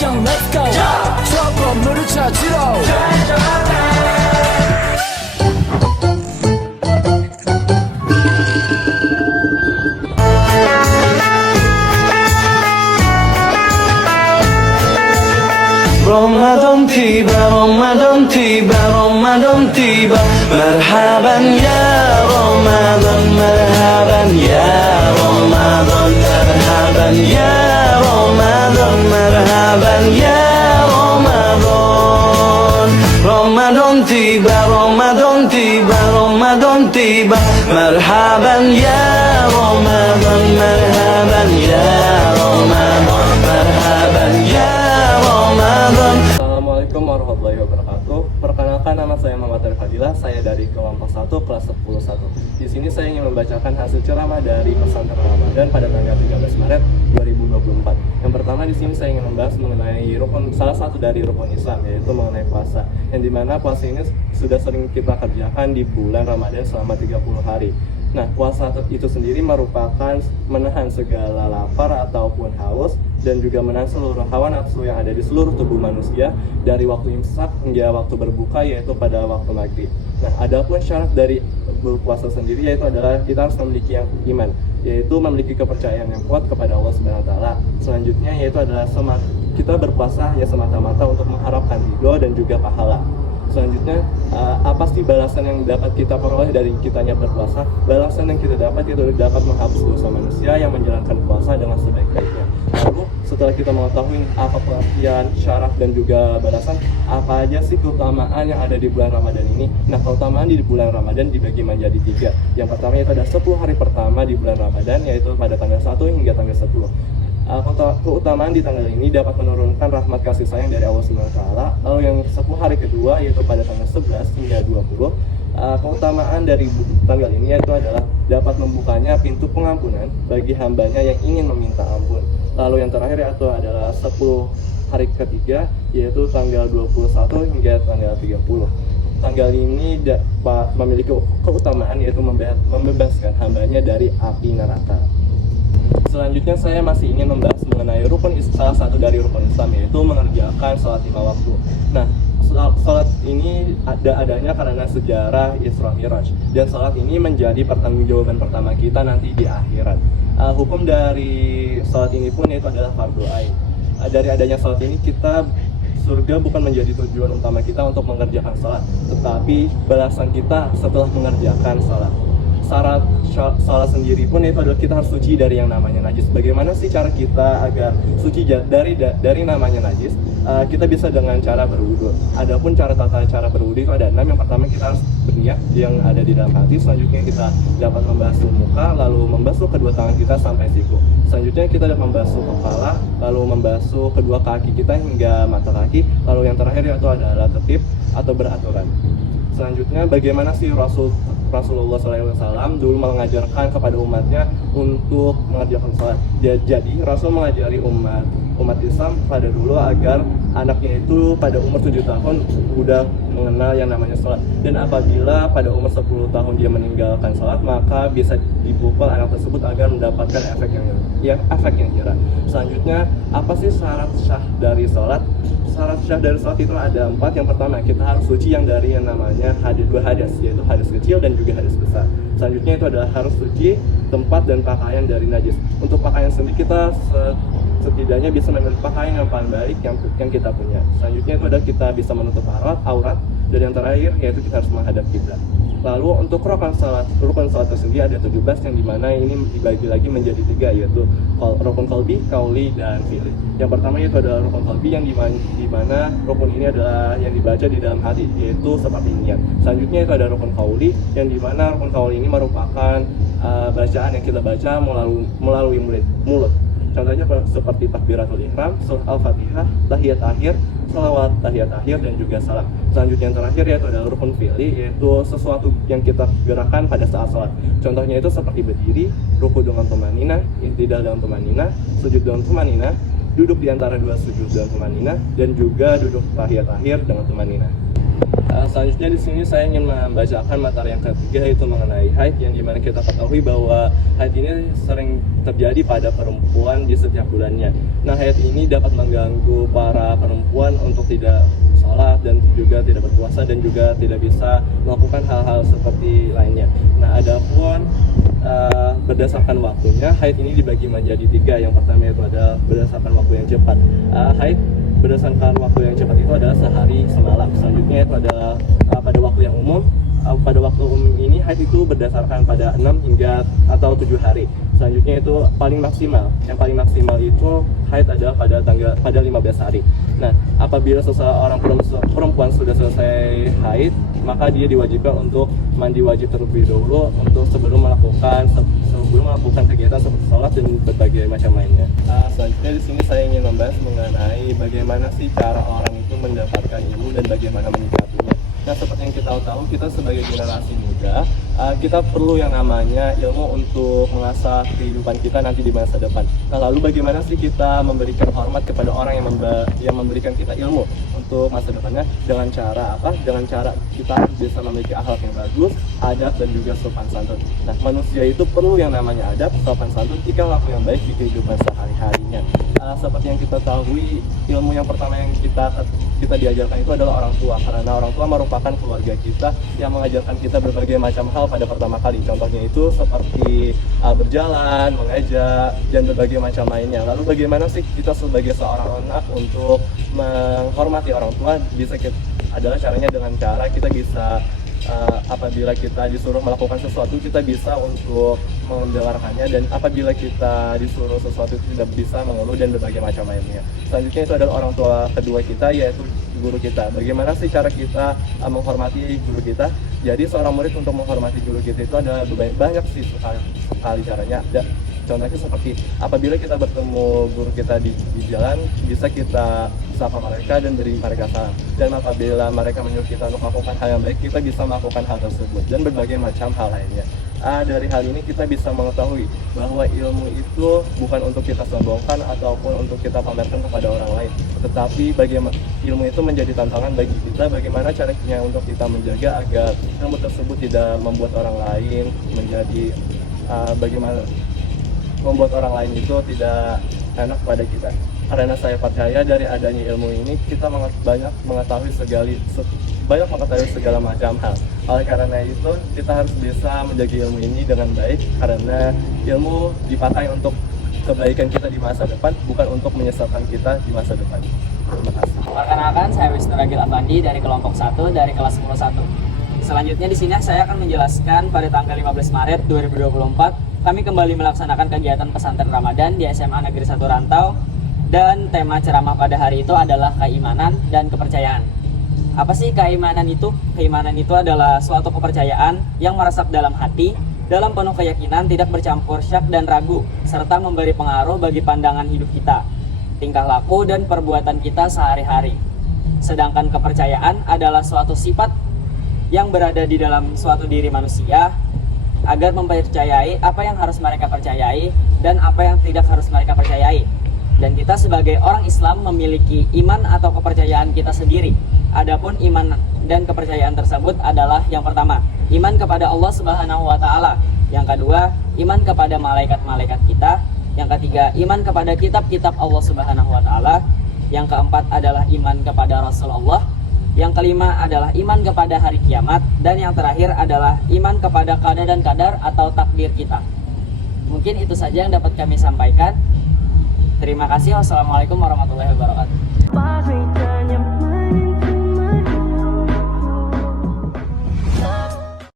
형 let's go 저 건물을 찾으러 Ramadan tiba, Ramadan tiba, Ramadan tiba. Marhaban ya Ramadan, marhaban ya Ramadan, marhaban ya Ramadan, marhaban ya Ramadan. Ramadan tiba, Ramadan tiba, Ramadan tiba. Marhaban ya Ramadan, marhaban ya Ramadan, marhaban ya Ramadan. Assalamualaikum warahmatullahi wabarakatuh. Perkenalkan, nama saya Muhammad Arif Fadilah. Saya dari kelompok 1 kelas 10-1. Di sini saya ingin membacakan hasil ceramah dari pesantren Ramadan pada tanggal 13 Maret 2024. Yang pertama di sini saya ingin membahas mengenai salah satu dari rukun Islam, yaitu mengenai puasa. Yang dimana puasa ini sudah sering kita kerjakan di bulan Ramadan selama 30 hari. Nah, puasa itu sendiri merupakan menahan segala lapar ataupun haus dan juga menahan seluruh hawa nafsu yang ada di seluruh tubuh manusia dari waktu imsak hingga waktu berbuka, yaitu pada waktu maghrib. Nah, adapun syarat dari berpuasa sendiri yaitu adalah kita harus memiliki iman, yaitu memiliki kepercayaan yang kuat kepada Allah Subhanahu wa taala. Selanjutnya yaitu adalah kita berpuasa hanya semata-mata untuk mengharapkan ridho dan juga pahala. Selanjutnya, apa sih balasan yang dapat kita peroleh dari kitanya berpuasa? Balasan yang kita dapat itu dapat menghapus dosa manusia yang menjalankan puasa dengan sebaik-baiknya. Lalu, setelah kita mengetahui apa pengertian, syarat, dan juga balasan, apa aja sih keutamaan yang ada di bulan Ramadan ini? Nah, keutamaan di bulan Ramadan dibagi menjadi 3. Yang pertama yaitu ada 10 hari pertama di bulan Ramadan, yaitu pada tanggal 1 hingga tanggal 10. Keutamaan di tanggal ini dapat menurunkan rahmat kasih sayang dari Allah Subhanahu wa taala. Lalu yang 10 hari kedua yaitu pada tanggal 11 hingga 20. Keutamaan dari tanggal ini yaitu adalah dapat membukanya pintu pengampunan bagi hambanya yang ingin meminta ampun. Lalu yang terakhir yaitu adalah 10 hari ketiga yaitu tanggal 21 hingga tanggal 30. Tanggal ini memiliki keutamaan yaitu membebaskan hambanya dari api neraka. Selanjutnya saya masih ingin membahas mengenai salah satu dari rukun Islam, yaitu mengerjakan sholat 5 waktu. Nah, sholat ini adanya karena sejarah Isra Miraj, dan sholat ini menjadi pertanggungjawaban pertama kita nanti di akhirat. Hukum dari sholat ini pun yaitu adalah fardhu ain. Dari adanya sholat ini surga bukan menjadi tujuan utama kita untuk mengerjakan sholat, tetapi balasan kita setelah mengerjakan sholat. Syarat sholat sendiri pun itu adalah kita harus suci dari yang namanya najis. Bagaimana sih cara kita agar suci dari namanya najis? Kita bisa dengan cara berwudu. Adapun tata cara berwudu itu ada 6. Yang pertama kita harus berniat yang ada di dalam hati. Selanjutnya kita dapat membasuh muka, lalu membasuh kedua tangan kita sampai siku. Selanjutnya kita dapat membasuh kepala, lalu membasuh kedua kaki kita hingga mata kaki. Lalu yang terakhir yaitu adalah tertib atau beraturan. Selanjutnya, bagaimana sih Rasulullah SAW dulu mengajarkan kepada umatnya untuk mengerjakan sholat. Jadi Rasul mengajari umat Islam pada dulu agar anaknya itu pada umur 7 tahun udah mengenal yang namanya sholat. Dan apabila pada umur 10 tahun dia meninggalkan sholat, maka bisa dipukul anak tersebut agar mendapatkan efek yang jerah. Selanjutnya, apa sih syarat syah dari sholat? Syarat syah dari sholat itu ada 4. Yang pertama, kita harus suci yang dari yang namanya dua hadas, yaitu hadas kecil dan juga hadas besar. Selanjutnya itu adalah harus suci tempat dan pakaian dari najis. Untuk pakaian sendiri kita setidaknya bisa memilih pakaian yang paling baik yang kita punya. Selanjutnya itu adalah kita bisa menutup aurat, dan yang terakhir yaitu kita harus menghadap kiblat. Lalu untuk rukun salat tersendiri ada 17, yang dimana ini dibagi lagi menjadi 3, yaitu rukun qalbi, qauli, dan fi'li. Yang pertama itu adalah rukun qalbi, yang dimana rukun ini adalah yang dibaca di dalam hati, yaitu seperti niat. Selanjutnya itu ada rukun qauli, yang dimana rukun qauli ini merupakan bacaan yang kita baca melalui mulut. Contohnya seperti takbiratul ihram, surah al-fatihah, tahiyat akhir, salawat tahiyat akhir, dan juga salam. Selanjutnya yang terakhir yaitu adalah rukun fi'li, yaitu sesuatu yang kita gerakan pada saat sholat. Contohnya itu seperti berdiri, ruku dengan tumanina, i'tidal dengan tumanina, sujud dengan tumanina, duduk di antara dua sujud dengan tumanina, dan juga duduk tahiyat akhir dengan tumanina. Selanjutnya di sini saya ingin membacakan materi yang ketiga, yaitu mengenai haid, yang dimana kita ketahui bahwa haid ini sering terjadi pada perempuan di setiap bulannya. Nah, haid ini dapat mengganggu para perempuan untuk tidak sholat dan juga tidak berpuasa dan juga tidak bisa melakukan hal-hal seperti lainnya. Nah, adapun berdasarkan waktunya, haid ini dibagi menjadi tiga. Yang pertama itu adalah berdasarkan waktu yang cepat. Haid berdasarkan waktu yang cepat itu adalah sehari semalam. Selanjutnya itu adalah pada waktu yang umum. Pada waktu umum ini haid itu berdasarkan pada 6 hingga atau 7 hari. Selanjutnya itu paling maksimal. Yang paling maksimal itu haid adalah pada 15 hari. Nah, apabila seseorang perempuan sudah selesai haid, maka dia diwajibkan untuk mandi wajib terlebih dahulu untuk sebelum melakukan kegiatan seperti sholat dan berbagai macam lainnya. Selanjutnya di sini saya ingin membahas mengenai bagaimana sih cara orang itu mendapatkan ilmu dan bagaimana menyikapinya. Nah, seperti yang kita tahu, kita sebagai generasi muda, kita perlu yang namanya ilmu untuk mengasah kehidupan kita nanti di masa depan. Nah, lalu bagaimana sih kita memberikan hormat kepada orang yang memberikan kita ilmu untuk masa depannya? Dengan cara apa? Dengan cara kita bisa memiliki akhlak yang bagus, adab, dan juga sopan santun. Nah, manusia itu perlu yang namanya adab, sopan santun, tingkah laku yang baik di kehidupan sehari-harinya. Seperti yang kita tahu, ilmu yang pertama yang kita diajarkan itu adalah orang tua, karena orang tua merupakan keluarga kita yang mengajarkan kita berbagai macam hal pada pertama kali. Contohnya itu seperti berjalan, mengajak, dan berbagai macam lainnya. Lalu bagaimana sih kita sebagai seorang anak untuk menghormati orang tua? Adalah caranya dengan cara kita bisa apabila kita disuruh melakukan sesuatu, kita bisa untuk mendengarkannya, dan apabila kita disuruh sesuatu tidak bisa mengeluh dan berbagai macam lainnya. Selanjutnya itu adalah orang tua kedua kita, yaitu guru kita. Bagaimana sih cara kita menghormati guru kita? Jadi seorang murid untuk menghormati guru kita itu ada banyak sih sekali caranya. Contohnya seperti apabila kita bertemu guru kita di jalan, bisa kita sapa mereka dan beri mereka salam. Dan apabila mereka menyuruh kita untuk melakukan hal yang baik, kita bisa melakukan hal tersebut dan berbagai macam hal lainnya. Dari hal ini kita bisa mengetahui bahwa ilmu itu bukan untuk kita sombongkan ataupun untuk kita pamerkan kepada orang lain, tetapi bagaimana ilmu itu menjadi tantangan bagi kita, bagaimana caranya untuk kita menjaga agar ilmu tersebut tidak membuat orang lain menjadi bagaimana membuat orang lain itu tidak enak pada kita. Karena saya percaya dari adanya ilmu ini kita banyak mengetahui segala macam hal. Oleh karena itu kita harus bisa menjaga ilmu ini dengan baik, karena ilmu dipakai untuk kebaikan kita di masa depan, bukan untuk menyesatkan kita di masa depan. Terima kasih. Perkenalkan, saya Wisnu Ragil Afandi dari kelompok 1 dari kelas 101. Selanjutnya di sini saya akan menjelaskan pada tanggal 15 Maret 2024 kami kembali melaksanakan kegiatan pesantren Ramadan di SMA Negeri 1 Rantau, dan tema ceramah pada hari itu adalah keimanan dan kepercayaan. Apa sih keimanan itu? Keimanan itu adalah suatu kepercayaan yang meresap dalam hati, dalam penuh keyakinan, tidak bercampur syak dan ragu, serta memberi pengaruh bagi pandangan hidup kita, tingkah laku, dan perbuatan kita sehari-hari. Sedangkan kepercayaan adalah suatu sifat yang berada di dalam suatu diri manusia, agar mempercayai apa yang harus mereka percayai dan apa yang tidak harus mereka percayai. Dan kita sebagai orang Islam memiliki iman atau kepercayaan kita sendiri. Adapun iman dan kepercayaan tersebut adalah yang pertama, iman kepada Allah Subhanahu wa taala. Yang kedua, iman kepada malaikat-malaikat kita. Yang ketiga, iman kepada kitab-kitab Allah Subhanahu wa taala. Yang keempat adalah iman kepada Rasulullah. Yang kelima adalah iman kepada hari kiamat, dan yang terakhir adalah iman kepada qada dan qadar atau takdir kita. Mungkin itu saja yang dapat kami sampaikan. Terima kasih. Wassalamualaikum warahmatullahi wabarakatuh.